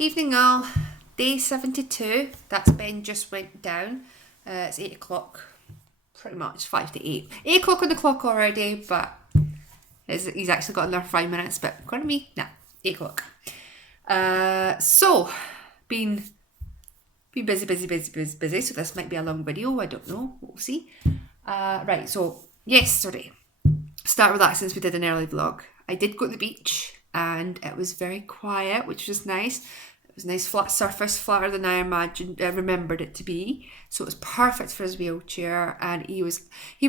Evening all, day 72. That's Ben just went down. It's 8 o'clock, pretty much 5 to 8. 8 o'clock on the clock already, but he's actually got another 5 minutes, but according to me, nah, 8 o'clock. So, been busy, so this might be a long video, I don't know, we'll see. Right, so yesterday, start with that since we did an early vlog. I did go to the beach and it was very quiet, which was nice. It was a nice flat surface, flatter than I remembered it to be. So it was perfect for his wheelchair, and he was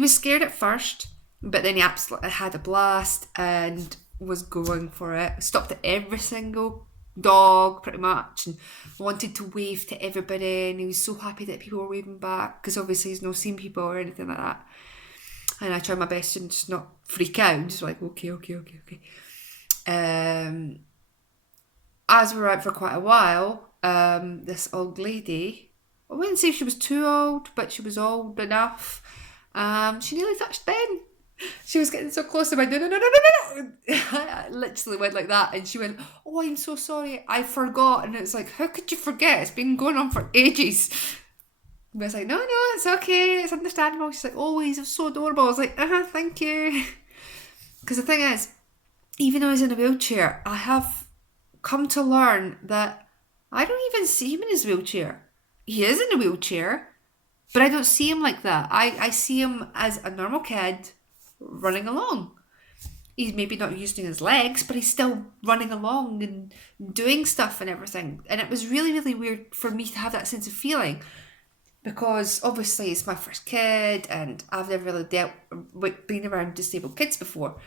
scared at first, but then he absolutely had a blast and was going for it. Stopped at every single dog pretty much and wanted to wave to everybody, and he was so happy that people were waving back because obviously he's not seen people or anything like that. And I tried my best to just not freak out, just like okay. As we were out for quite a while, this old lady, I wouldn't say she was too old, but she was old enough. She nearly touched Ben. She was getting so close to me. No. I literally went like that, and she went, "Oh, I'm so sorry, I forgot." And it's like, how could you forget? It's been going on for ages. But I was like, no, it's okay, it's understandable. She's like, oh, he's so adorable. I was like, thank you. Because the thing is, even though he's in a wheelchair, I have come to learn that I don't even see him in his wheelchair. He is in a wheelchair, but I don't see him like that. I see him as a normal kid running along. He's maybe not using his legs, but he's still running along and doing stuff and everything. And it was really, really weird for me to have that sense of feeling, because obviously it's my first kid and I've never really dealt with being around disabled kids before.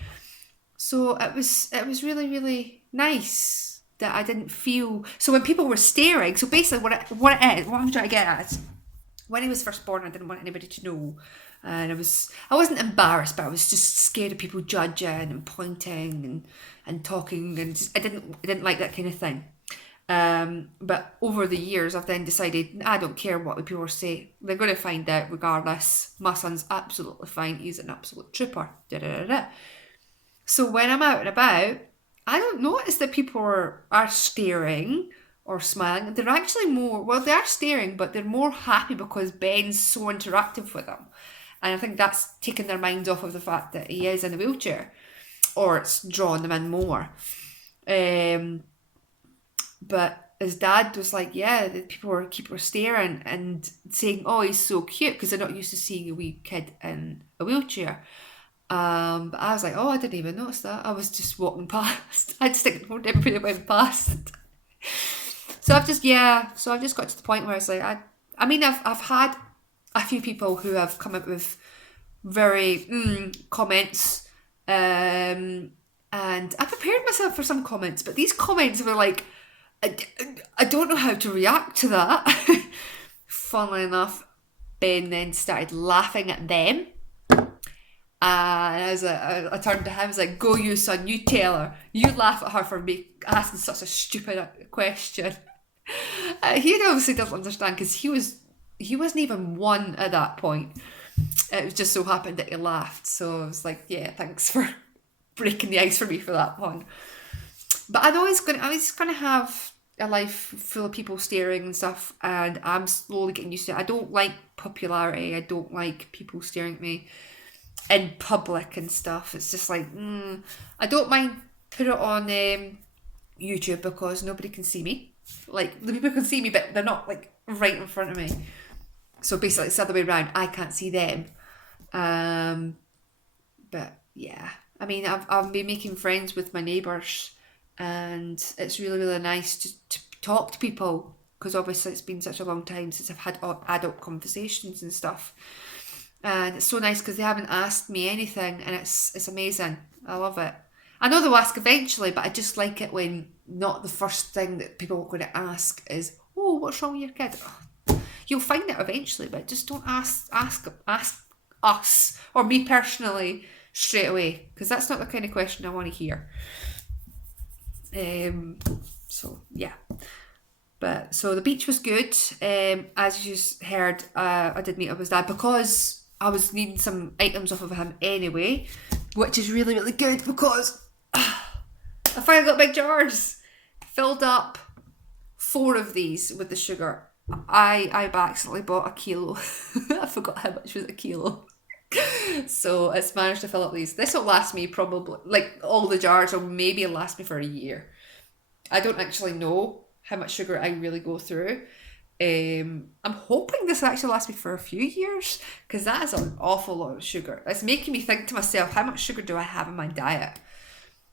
So it was really, really nice that I didn't feel... So when people were staring, so basically what I'm trying to get at is, when he was first born, I didn't want anybody to know. And I wasn't embarrassed, but I was just scared of people judging and pointing and talking, and just, I didn't like that kind of thing. But over the years, I've then decided I don't care what people say. They're going to find out regardless. My son's absolutely fine. He's an absolute trooper. So when I'm out and about, I don't notice that people are staring or smiling. They're actually they are staring, but they're more happy because Ben's so interactive with them. And I think that's taken their minds off of the fact that he is in a wheelchair, or it's drawn them in more. But his dad was like, yeah, the people were staring and saying, oh, he's so cute, because they're not used to seeing a wee kid in a wheelchair. But I was like, oh, I didn't even notice that. I was just walking past. I just ignored everybody that went past. So I've just got to the point where it's like, I've had a few people who have come up with very comments, and I prepared myself for some comments, but these comments were like, I don't know how to react to that. Funnily enough, Ben then started laughing at them. And I turned to him, I was like, go you son, you tell her. You laugh at her for me asking such a stupid question. He obviously doesn't understand, because he wasn't even one at that point. It was just so happened that he laughed. So I was like, yeah, thanks for breaking the ice for me for that one. But I was going to have a life full of people staring and stuff, and I'm slowly getting used to it. I don't like popularity. I don't like people staring at me in public and stuff. It's just like, I don't mind put it on YouTube, because nobody can see me. Like, the people can see me, but they're not like right in front of me. So basically it's the other way around. I can't see them. But yeah, I mean, I've been making friends with my neighbours, and it's really, really nice to talk to people, because obviously it's been such a long time since I've had adult conversations and stuff. And it's so nice because they haven't asked me anything, and it's amazing. I love it. I know they'll ask eventually, but I just like it when not the first thing that people are going to ask is, oh, what's wrong with your kid? Oh, you'll find it eventually, but just don't ask us, or me personally, straight away, because that's not the kind of question I want to hear. So yeah. But so the beach was good. As you heard, I did meet up with Dad because I was needing some items off of him anyway, which is really, really good, because I finally got my jars filled up 4 of these with the sugar. I accidentally bought a kilo. I forgot how much was a kilo. So it's managed to fill up these. This will last me probably, like all the jars will maybe last me for a year. I don't actually know how much sugar I really go through. I'm hoping this will actually last me for a few years because that is an awful lot of sugar. It's making me think to myself, how much sugar do I have in my diet?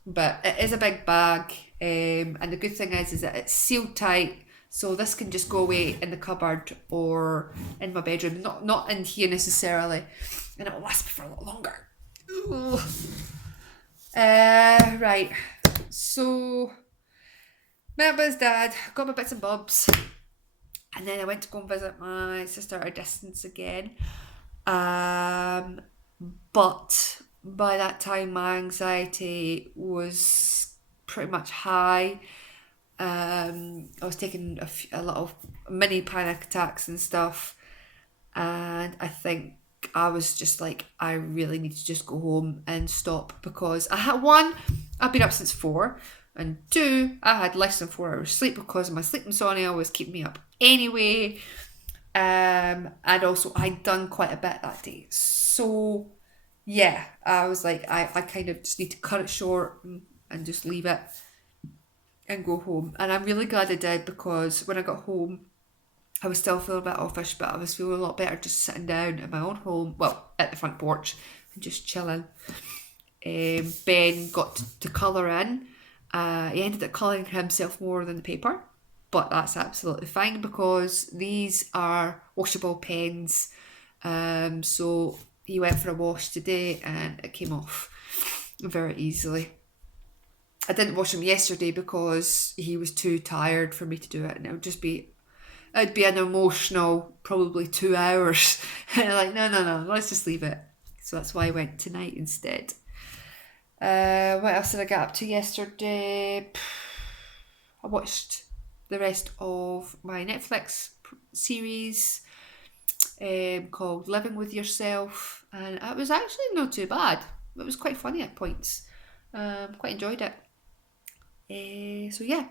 But it is a big bag, and the good thing is that it's sealed tight, so this can just go away in the cupboard or in my bedroom, not in here necessarily, and it will last me for a lot longer. Ooh. Right, so met with his dad, got my bits and bobs, and then I went to go and visit my sister at a distance again. But by that time my anxiety was pretty much high. I was taking a lot of mini panic attacks and stuff, and I think I was just like, I really need to just go home and stop, because I had, one, I've been up since 4, and 2, I had less than 4 hours sleep because my sleep insomnia was keeping me up anyway. And also I'd done quite a bit that day, so yeah, I was like, I kind of just need to cut it short and just leave it and go home. And I'm really glad I did, because when I got home I was still feeling a bit offish, but I was feeling a lot better just sitting down in my own home, well, at the front porch, and just chilling. Ben got to colour in. He ended up colouring himself more than the paper, but that's absolutely fine because these are washable pens. So he went for a wash today and it came off very easily. I didn't wash him yesterday because he was too tired for me to do it, and it'd be an emotional probably 2 hours. And like, no, let's just leave it. So that's why I went tonight instead. What else did I get up to yesterday? I watched the rest of my Netflix series called Living With Yourself, and it was actually not too bad. It was quite funny at points. Quite enjoyed it. So yeah.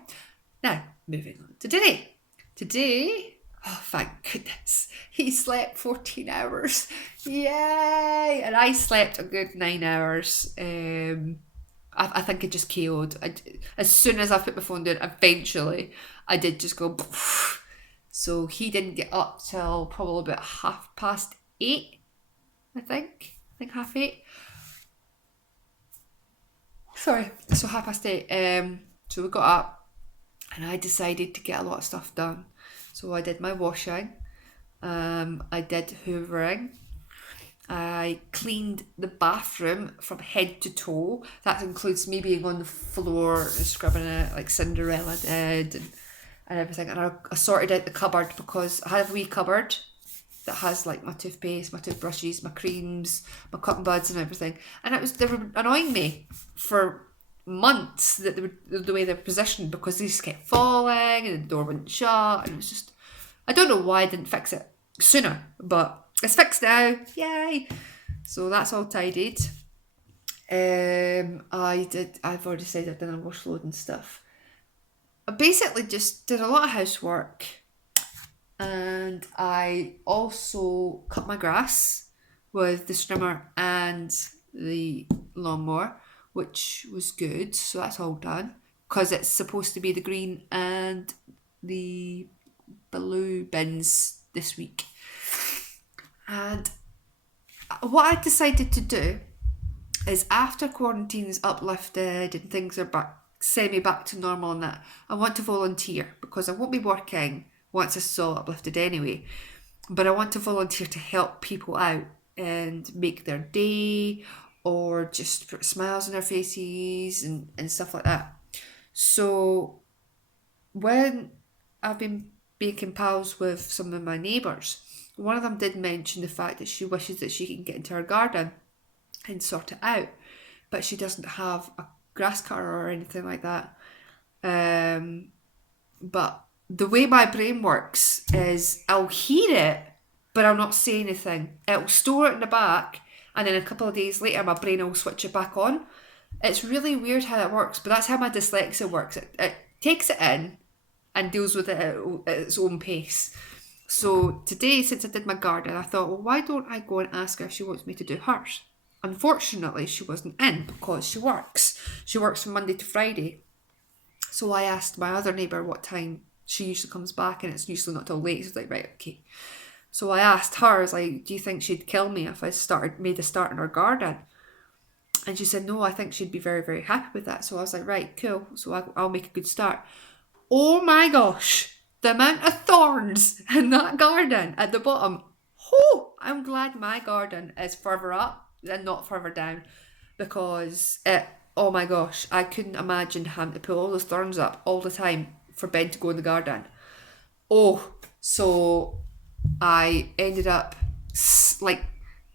Now, moving on to today. Today, oh thank goodness, he slept 14 hours. Yay! And I slept a good 9 hours. I think it just KO'd. As soon as I put my phone down, eventually, I did just go. So he didn't get up till probably about 8:30, I think. I think 8:30. Sorry, so 8:30. So we got up and I decided to get a lot of stuff done. So I did my washing, I did hoovering, I cleaned the bathroom from head to toe. That includes me being on the floor and scrubbing it like Cinderella did, and everything. And I sorted out the cupboard because I have a wee cupboard that has like my toothpaste, my toothbrushes, my creams, my cotton buds and everything. And they were annoying me for months that the way they were positioned, because they just kept falling and the door wouldn't shut, and it was just, I don't know why I didn't fix it sooner, but it's fixed now, yay! So that's all tidied. I've already said I've done a wash load and stuff. I basically just did a lot of housework, and I also cut my grass with the trimmer and the lawnmower, which was good. So that's all done, because it's supposed to be the green and the blue bins this week. And what I decided to do is, after quarantine's uplifted and things are back to normal and that, I want to volunteer, because I won't be working once this is all uplifted anyway, but I want to volunteer to help people out and make their day, or just put smiles on their faces and stuff like that. So when I've been making pals with some of my neighbours, one of them did mention the fact that she wishes that she can get into her garden and sort it out, but she doesn't have a grass cutter or anything like that. But the way my brain works is, I'll hear it, but I'll not say anything. It'll store it in the back, and then a couple of days later my brain will switch it back on. It's really weird how it works, but that's how my dyslexia works. It takes it in, and deals with it at its own pace. So today, since I did my garden, I thought, well, why don't I go and ask her if she wants me to do hers? Unfortunately, she wasn't in because she works. She works from Monday to Friday. So I asked my other neighbour what time she usually comes back, and it's usually not till late. So I was like, right, okay. So I asked her, I was like, do you think she'd kill me if I made a start in her garden? And she said, no, I think she'd be very, very happy with that. So I was like, right, cool. So I'll make a good start. Oh my gosh, the amount of thorns in that garden at the bottom. Oh, I'm glad my garden is further up and not further down, because oh my gosh, I couldn't imagine having to pull all those thorns up all the time for Ben to go in the garden. Oh, so I ended up like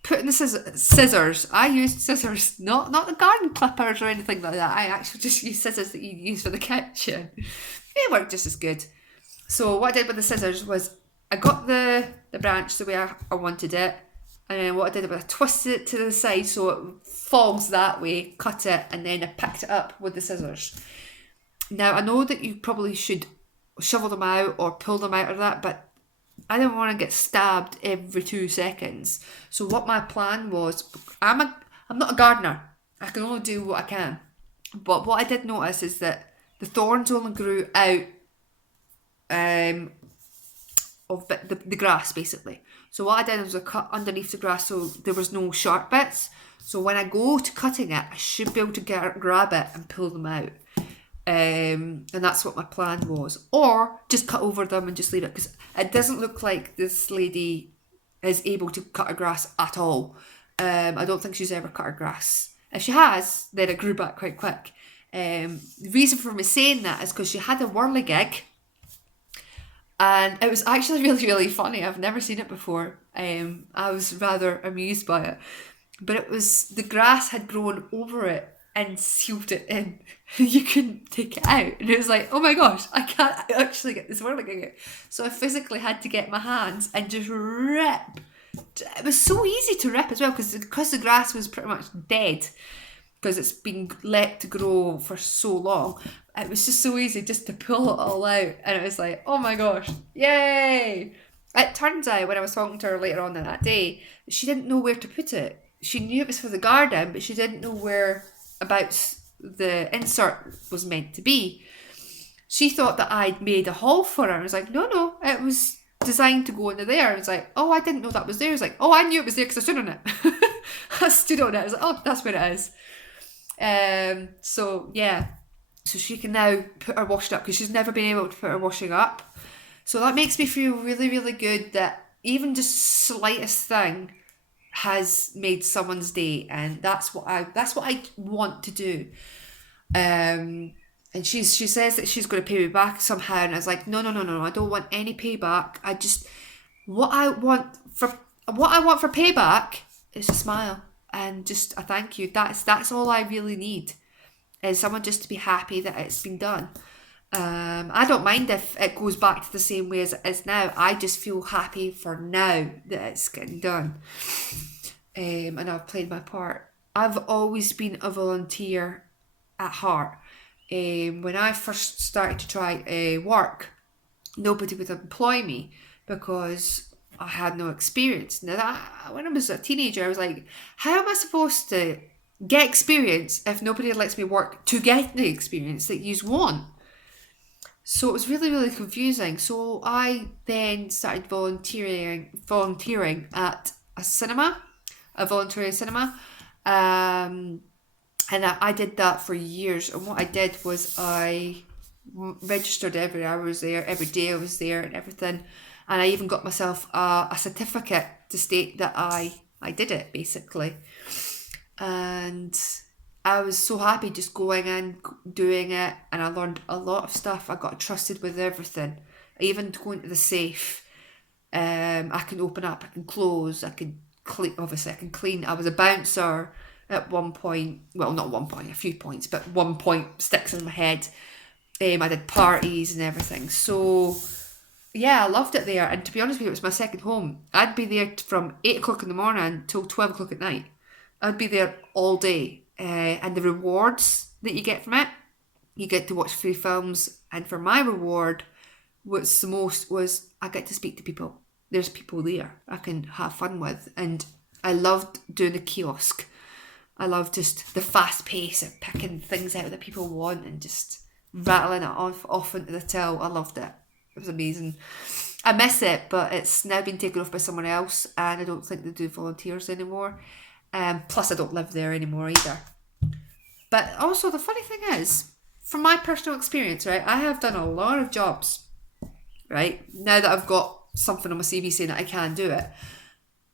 putting the scissors. I used scissors, not the garden clippers or anything like that. I actually just used scissors that you use for the kitchen. It worked just as good. So what I did with the scissors was I got the branch the way I wanted it, and then what I did was I twisted it to the side so it falls that way, cut it, and then I picked it up with the scissors. Now I know that you probably should shovel them out or pull them out of that, but I didn't want to get stabbed every 2 seconds. So what my plan was, I'm not a gardener. I can only do what I can. But what I did notice is that the thorns only grew out of the grass, basically. So what I did was I cut underneath the grass so there was no sharp bits. So when I go to cutting it, I should be able to grab it and pull them out. And that's what my plan was. Or just cut over them and just leave it, because it doesn't look like this lady is able to cut her grass at all. I don't think she's ever cut her grass. If she has, then it grew back quite quick. The reason for me saying that is because she had a whirligig, and it was actually really, really funny. I've never seen it before. I was rather amused by it. But it was, the grass had grown over it and sealed it in. You couldn't take it out. And it was like, oh my gosh, I can't actually get this whirligig out. So I physically had to get my hands and just rip. It was so easy to rip as well, because the grass was pretty much dead, because it's been let to grow for so long. It was just so easy just to pull it all out. And it was like, oh my gosh, yay! It turns out, when I was talking to her later on in that day, she didn't know where to put it. She knew it was for the garden, but she didn't know where about the insert was meant to be. She thought that I'd made a hole for her. I was like, no, it was designed to go into there. I was like, oh, I didn't know that was there. I was like, oh, I knew it was there because I stood on it. I stood on it. I was like, oh, that's where it is. So yeah, so she can now put her washing up, because she's never been able to put her washing up. So that makes me feel really, really good that even just slightest thing has made someone's day, and that's what I want to do. And she says that she's going to pay me back somehow, and I was like, no, I don't want any payback. I just, what I want for payback is a smile and just a thank you. That's all I really need, is someone just to be happy that it's been done. I don't mind if it goes back to the same way as it is now. I just feel happy for now that it's getting done. And I've played my part. I've always been a volunteer at heart. When I first started to try work, nobody would employ me because I had no experience. Now, when I was a teenager, I was like, how am I supposed to get experience if nobody lets me work to get the experience that you want? So it was really, really confusing. So I then started volunteering at a voluntary cinema. And I did that for years. And what I did was I registered every hour I was there, every day I was there and everything. And I even got myself a certificate to state that I did it, basically. And I was so happy just going in, doing it, and I learned a lot of stuff. I got trusted with everything. Even going to the safe, I can open up, I can close, I can clean. Obviously, I can clean. I was a bouncer at one point. Well, not one point, a few points, but one point sticks in my head. I did parties and everything. So yeah, I loved it there. And to be honest with you, it was my second home. I'd be there from 8 o'clock in the morning till 12 o'clock at night. I'd be there all day. And the rewards that you get from it, you get to watch free films. And for my reward, what's the most was I get to speak to people. There's people there I can have fun with, and I loved doing the kiosk. I love just the fast pace of picking things out that people want and just rattling it off into the till. I loved it. It was amazing. I miss it, but it's now been taken off by someone else, and I don't think they do volunteers anymore. Plus, I don't live there anymore either. But also, the funny thing is, from my personal experience, right, I have done a lot of jobs, right? Now that I've got something on my CV saying that I can do it,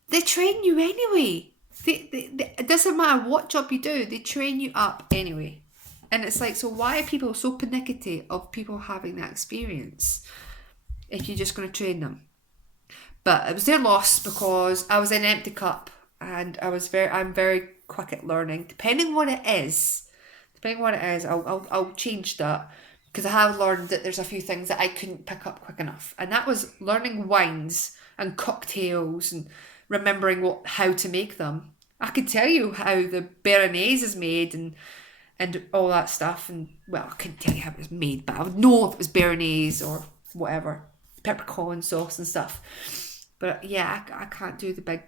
they train you anyway. It doesn't matter what job you do, they train you up anyway. And it's like, so why are people so pernickety of people having that experience if you're just going to train them? But it was their loss because I was in empty cup, and I'm very quick at learning. Depending what it is, I'll change that, because I have learned that there's a few things that I couldn't pick up quick enough, and that was learning wines and cocktails and remembering how to make them. I could tell you how the Béarnaise is made and all that stuff, and well, I couldn't tell you how it was made, but I would know if it was Béarnaise or whatever, peppercorn sauce and stuff. But yeah, I can't do the big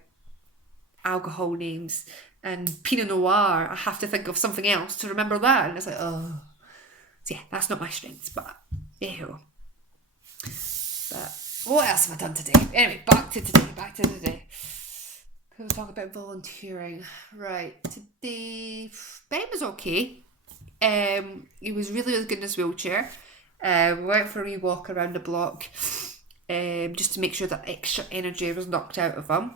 alcohol names. And Pinot Noir, I have to think of something else to remember that, and it's like, oh, so yeah, that's not my strength. But ew. But what else have I done today? Anyway, back to today. We'll talk about volunteering. Right, today Ben was okay. He was really good in his wheelchair. We went for a wee walk around the block, just to make sure that extra energy was knocked out of him.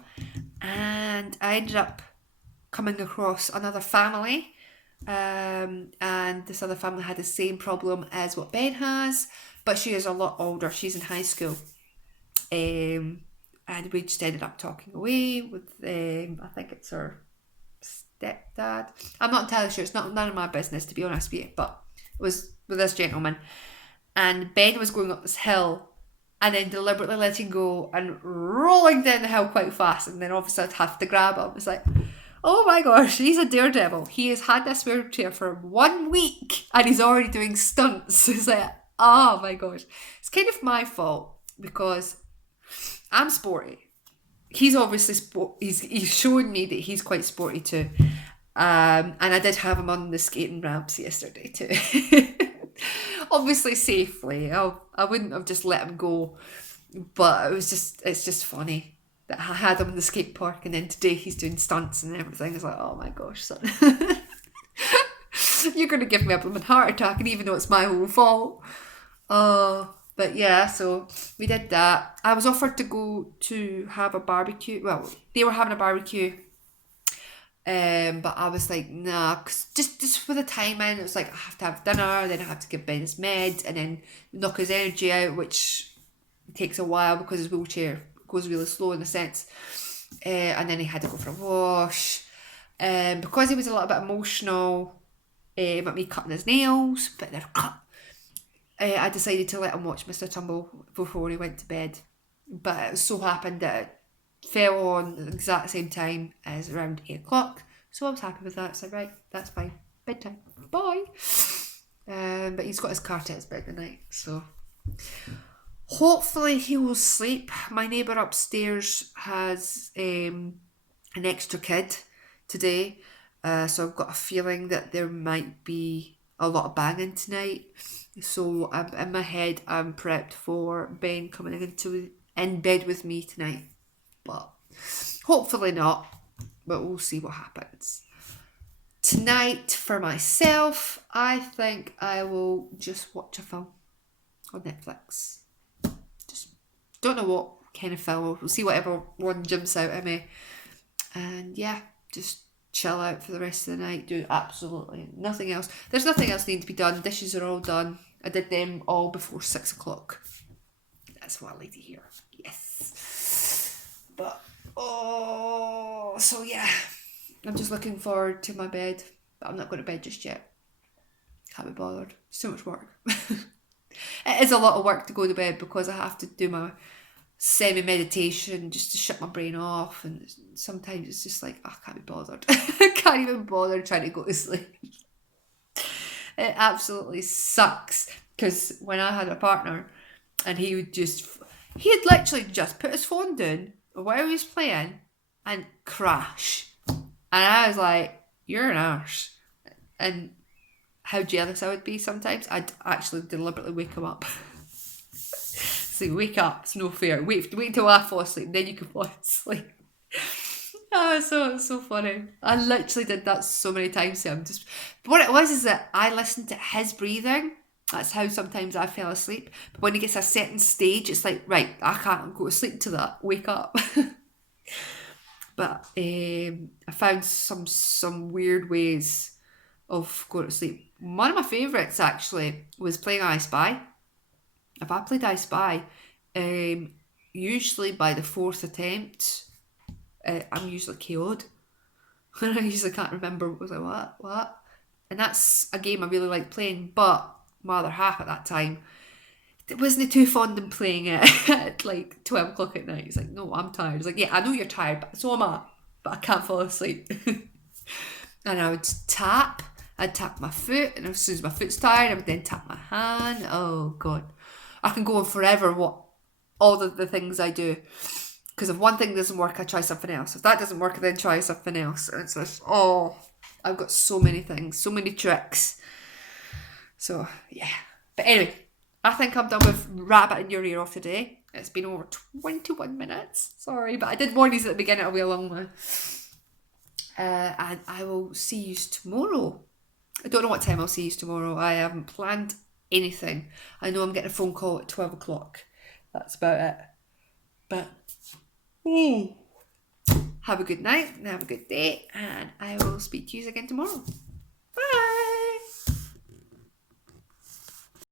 And I ended up coming across another family, and this other family had the same problem as what Ben has, but she is a lot older. She's in high school. And we just ended up talking away with, I think it's her stepdad. I'm not entirely sure. It's none of my business, to be honest with you, but it was with this gentleman. And Ben was going up this hill and then deliberately letting go and rolling down the hill quite fast. And then obviously I'd have to grab him. It's like, oh my gosh, he's a daredevil. He has had this wheelchair for 1 week and he's already doing stunts. It's like, oh my gosh. It's kind of my fault because I'm sporty. He's obviously he's showing me that he's quite sporty too. And I did have him on the skating ramps yesterday too. Obviously safely. I wouldn't have just let him go. But it's just funny that I had him in the skate park, and then today he's doing stunts and everything. It's like, oh my gosh, son. You're going to give me a blooming heart attack, and even though it's my own fault. But yeah, so we did that. I was offered to go to have a barbecue. Well, they were having a barbecue. But I was like, nah, cause just for the timing, it was like I have to have dinner, then I have to give Ben his meds, and then knock his energy out, which takes a while because his wheelchair goes really slow in a sense. And then he had to go for a wash. Because he was a little bit emotional about me cutting his nails, but they're cut. I decided to let him watch Mr. Tumble before he went to bed. But it so happened that it fell on the exact same time as around 8 o'clock. So I was happy with that. So right, that's fine. Bedtime. Bye. But he's got his cart at his bed tonight. So hopefully he will sleep. My neighbour upstairs has an extra kid today. So I've got a feeling that there might be a lot of banging tonight. So in my head, I'm prepped for Ben coming in bed with me tonight. But hopefully not. But we'll see what happens. Tonight, for myself, I think I will just watch a film on Netflix. Just don't know what kind of film. We'll see whatever one jumps out at me. And yeah, just chill out for the rest of the night. Do absolutely nothing else. There's nothing else needing to be done. Dishes are all done. I did them all before 6 o'clock. That's what I like to hear. Yes. But, so yeah. I'm just looking forward to my bed. But I'm not going to bed just yet. Can't be bothered. So much work. It is a lot of work to go to bed because I have to do my semi-meditation just to shut my brain off, and sometimes it's just like, I can't be bothered. I can't even bother trying to go to sleep. It absolutely sucks, because when I had a partner, and he had literally just put his phone down while he was playing and crash. And I was like, you're an arse. And how jealous I would be sometimes. I'd actually deliberately wake him up. So wake up, it's no fair. Wait till I fall asleep, then you can fall asleep. Oh, it's so funny. I literally did that so many times to him. But what it was is that I listened to his breathing. That's how sometimes I fell asleep. But when he gets a certain stage, it's like, right, I can't go to sleep to that. Wake up. But I found some weird ways of going to sleep. One of my favourites actually was playing I Spy. If I played I Spy, usually by the fourth attempt, I'm usually KO'd. And I usually can't remember. I was like, what? And that's a game I really like playing, but my other half at that time wasn't too fond in playing it at like 12 o'clock at night. He's like, no, I'm tired. He's like, yeah, I know you're tired, but so am I. But I can't fall asleep. And I would tap. I'd tap my foot, and as soon as my foot's tired, I would then tap my hand. Oh, God. I can go on forever what all the things I do. Because if one thing doesn't work, I try something else. If that doesn't work, I then try something else. And it's just, I've got so many things, so many tricks. So, yeah. But anyway, I think I'm done with rabbiting your ear off today. It's been over 21 minutes. Sorry, but I did warn you at the beginning it'll be a long one. And I will see you tomorrow. I don't know what time I'll see you tomorrow. I haven't planned anything. I know I'm getting a phone call at 12 o'clock. That's about it. But have a good night and have a good day, and I will speak to you again tomorrow. Bye.